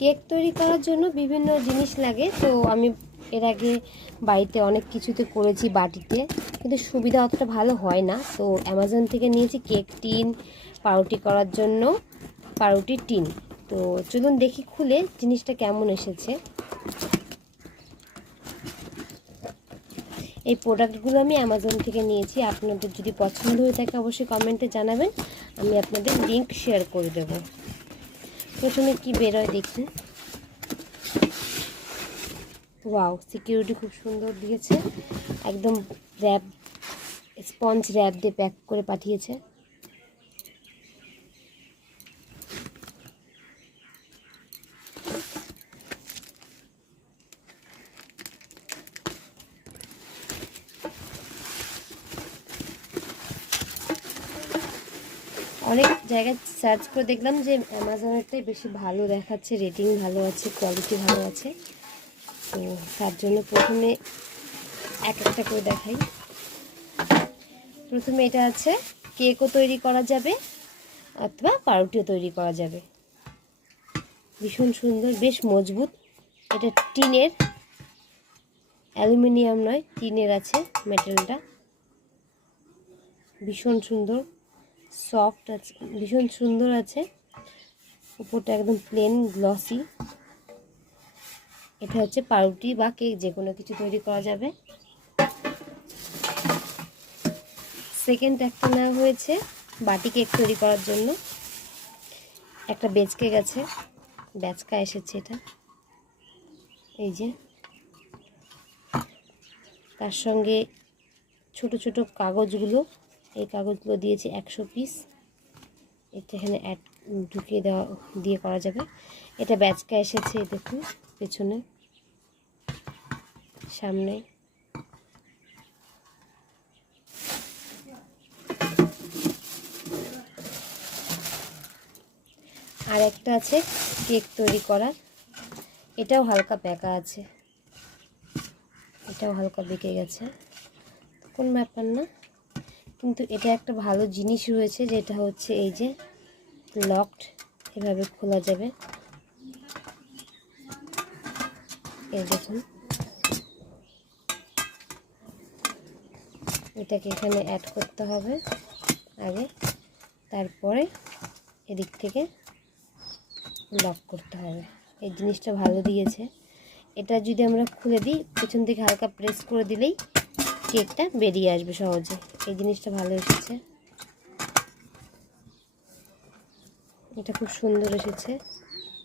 Cake তৈরি করার জন্য বিভিন্ন জিনিস লাগে। তো আমি এর আগে বাড়িতে অনেক কিছুতে করেছি বাটিতে, কিন্তু সুবিধা অতটা ভালো হয় না। তো অ্যামাজন থেকে নিয়েছি কেক টিন, পাউরুটি করার জন্য পাউরুটির টিন। তো চলুন দেখি খুলে জিনিসটা কেমন এসেছে। এই প্রোডাক্টগুলো আমি অ্যামাজন থেকে নিয়েছি। আপনাদের যদি পছন্দ হয়ে থাকে অবশ্যই কমেন্টে জানাবেন, আমি আপনাদের লিংক শেয়ার করে দেব। প্রথমে কি বেরোয় দেখি। ওয়াও, সিকিউরিটি খুব সুন্দর দিয়েছে, একদম র্যাপ, স্পঞ্জ র্যাপ দিয়ে প্যাক করে পাঠিয়েছে। অনেক জায়গায় সার্চ করে দেখলাম যে অ্যামাজনেরটাই বেশি ভালো দেখাচ্ছে, রেটিং ভালো আছে, কোয়ালিটি ভালো আছে। তো তার জন্য প্রথমে এক একটা করে দেখাই। প্রথমে এটা আছে কেকও তৈরি করা যাবে অথবা পাউরুটিও তৈরি করা যাবে। ভীষণ সুন্দর, বেশ মজবুত। এটা টিনের, অ্যালুমিনিয়াম নয়, টিনের আছে মেটেরিয়ালটা। ভীষণ সুন্দর, সফট আছে, ভীষণ সুন্দর আছে। উপরটা একদম প্লেন গ্লসি। এটা হচ্ছে পাউরুটি বা কেক যে কোনো কিছু তৈরি করা যাবে। সেকেন্ড একটা নেওয়া হয়েছে বাটি কেক তৈরি করার জন্য। একটা বেচ কেক আছে, ব্যাচকা এসেছে এটা, এই যে। তার সঙ্গে ছোট ছোট কাগজগুলো, এই কাগজগুলো দিয়েছে 100 পিস। এটা এখানে ঢুকিয়ে দিয়ে করা যাবে। এটা ব্যাচকা এসেছে, দেখুন পেছনে, সামনে। আর একটা আছে কেক তৈরি করার, এটাও হালকা প্যাকা আছে, এটাও হালকা বেঁকে গেছে, কোন ব্যাপার না। কিন্তু এটা একটা ভালো জিনিস রয়েছে, যেটা হচ্ছে এই যে লকড, এভাবে খোলা যাবে। এই দেখুন, এটাকে এখানে অ্যাড করতে হবে আগে, তারপরে এদিক থেকে লক করতে হবে। এই জিনিসটা ভালো দিয়েছে। এটা যদি আমরা খুলে দিই, পেছন থেকে হালকা প্রেস করে দিলেই কেকটা বেরিয়ে আসবে সহজে। এই জিনিসটা ভালো এসেছে, এটা খুব সুন্দর এসেছে।